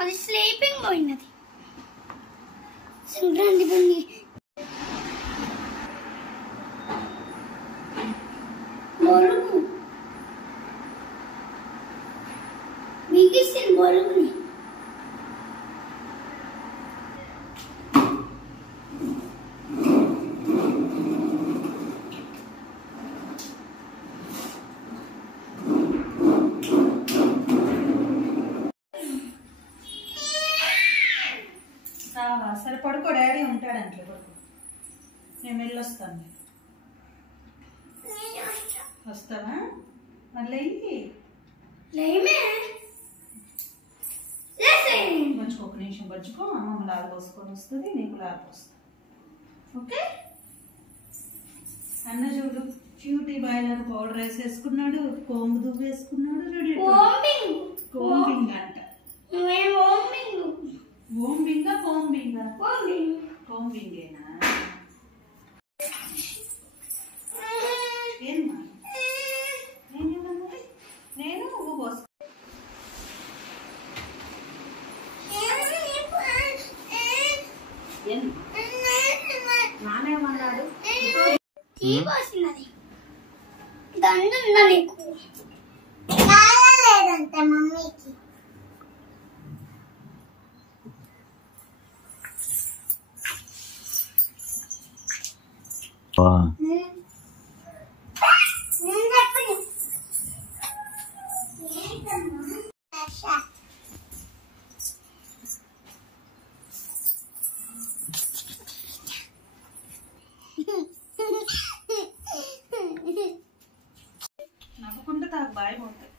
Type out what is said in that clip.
అది స్లీపింగ్ పోయినది. సంక్రాంతి పండుగ బొరుగు మిగిసిన బొరుగుని సరే పడుకో, డాడీ ఉంటాడంటే పడుకో. నేను వెళ్ళొస్తాను. వస్తావా? మళ్ళీ బజ్జుకో, ఒక నిమిషం బజ్జుకో. అమ్మమ్మ లాలు పోసుకొని వస్తుంది, నీకు లాలు పోస్తా. ఓకే. అన్న చూడు, క్యూటీ బాయిలర్ పౌడర్ వేసేసుకున్నాడు, కోంబు దువ్వు వేసుకున్నాడు. కోంబింగ్ అంట. ఓంబింగా కోంబింగా? కోంబింగేనా? ఏమ్మా నేను ఉవ్వు పోసు. నానేమన్నాడు? దండుందా నీకు? లేదంటే మమ్మీకి నవ్వుకుంటే తాకు బాయ్ పోతాయి.